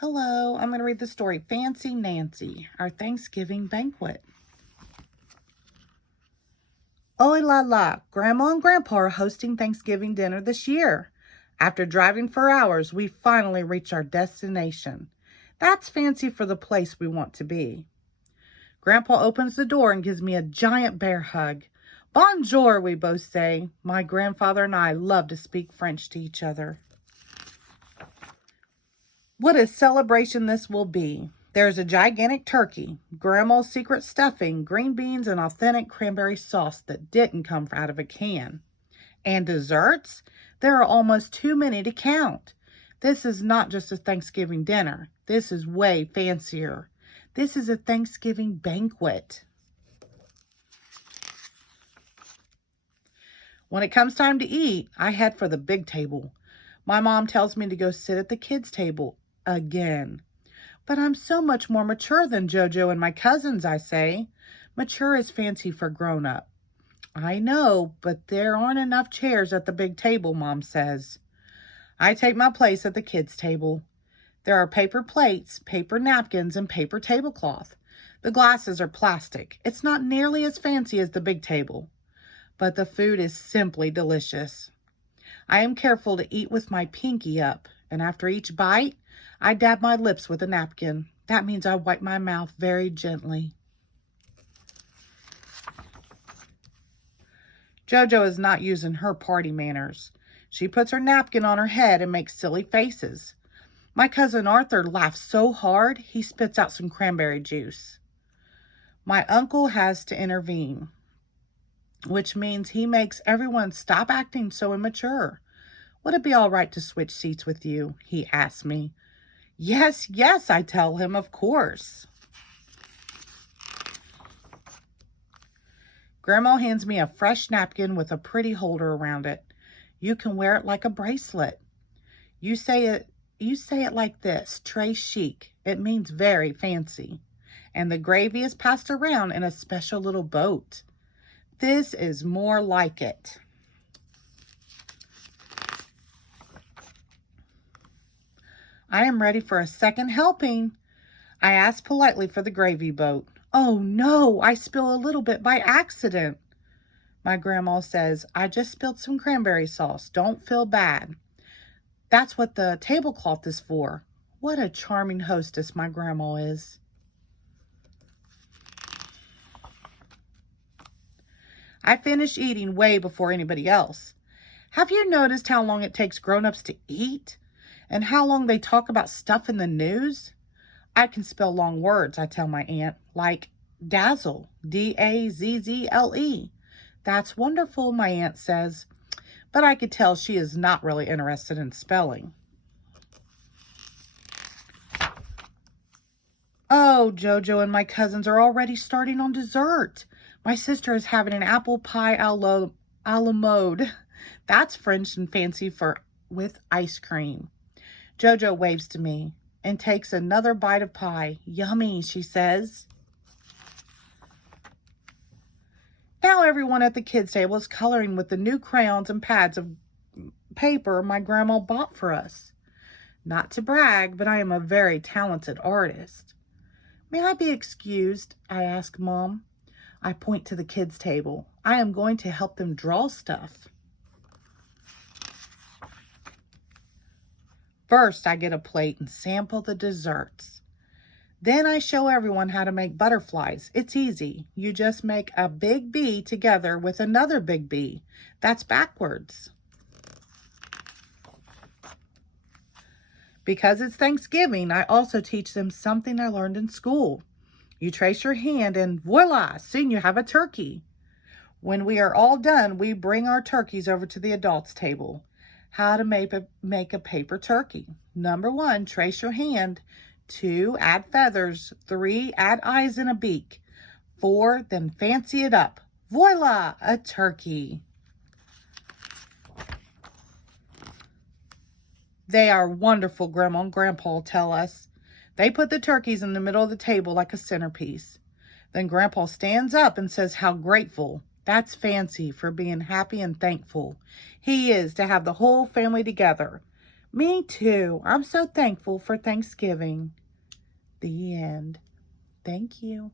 Hello, I'm going to read the story Fancy Nancy, Our Thanksgiving Banquet. Oh la la, Grandma and Grandpa are hosting Thanksgiving dinner this year. After driving for hours, we finally reach our destination. That's fancy for the place we want to be. Grandpa opens the door and gives me a giant bear hug. Bonjour, we both say. My grandfather and I love to speak French to each other. What a celebration this will be. There's a gigantic turkey, Grandma's secret stuffing, green beans, and authentic cranberry sauce that didn't come out of a can. And desserts? There are almost too many to count. This is not just a Thanksgiving dinner. This is way fancier. This is a Thanksgiving banquet. When it comes time to eat, I head for the big table. My mom tells me to go sit at the kids' table again. But I'm so much more mature than JoJo and my cousins, I say. Mature is fancy for grown up. I know, but there aren't enough chairs at the big table, Mom says. I take my place at the kids' table. There are paper plates, paper napkins, and paper tablecloth. The glasses are plastic. It's not nearly as fancy as the big table, but the food is simply delicious. I am careful to eat with my pinky up, and after each bite, I dab my lips with a napkin. That means I wipe my mouth very gently. JoJo is not using her party manners. She puts her napkin on her head and makes silly faces. My cousin Arthur laughs so hard, he spits out some cranberry juice. My uncle has to intervene, which means he makes everyone stop acting so immature. Would it be all right to switch seats with you? He asks me. Yes, I tell him, of course. Grandma hands me a fresh napkin with a pretty holder around it. You can wear it like a bracelet. You say it like this, très chic. It means very fancy. And the gravy is passed around in a special little boat. This is more like it. I am ready for a second helping. I ask politely for the gravy boat. Oh no, I spill a little bit by accident. My grandma says, I just spilled some cranberry sauce. Don't feel bad. That's what the tablecloth is for. What a charming hostess my grandma is. I finish eating way before anybody else. Have you noticed how long it takes grown-ups to eat? And how long they talk about stuff in the news? I can spell long words, I tell my aunt, like dazzle, D-A-Z-Z-L-E. That's wonderful, my aunt says, but I could tell she is not really interested in spelling. Oh, JoJo and my cousins are already starting on dessert. My sister is having an apple pie a la mode. That's French and fancy with ice cream. JoJo waves to me and takes another bite of pie. Yummy, she says. Now everyone at the kids' table is coloring with the new crayons and pads of paper my grandma bought for us. Not to brag, but I am a very talented artist. May I be excused? I ask Mom. I point to the kids' table. I am going to help them draw stuff. First, I get a plate and sample the desserts. Then I show everyone how to make butterflies. It's easy. You just make a big bee together with another big bee. That's backwards. Because it's Thanksgiving, I also teach them something I learned in school. You trace your hand and voila, soon you have a turkey. When we are all done, we bring our turkeys over to the adults' table. How to make a paper turkey. Number 1, trace your hand. 2, add feathers. 3, add eyes and a beak. 4, then fancy it up. Voila, a turkey. They are wonderful, Grandma and Grandpa tell us. They put the turkeys in the middle of the table like a centerpiece. Then Grandpa stands up and says how grateful. That's fancy for being happy and thankful. He is to have the whole family together. Me too. I'm so thankful for Thanksgiving. The end. Thank you.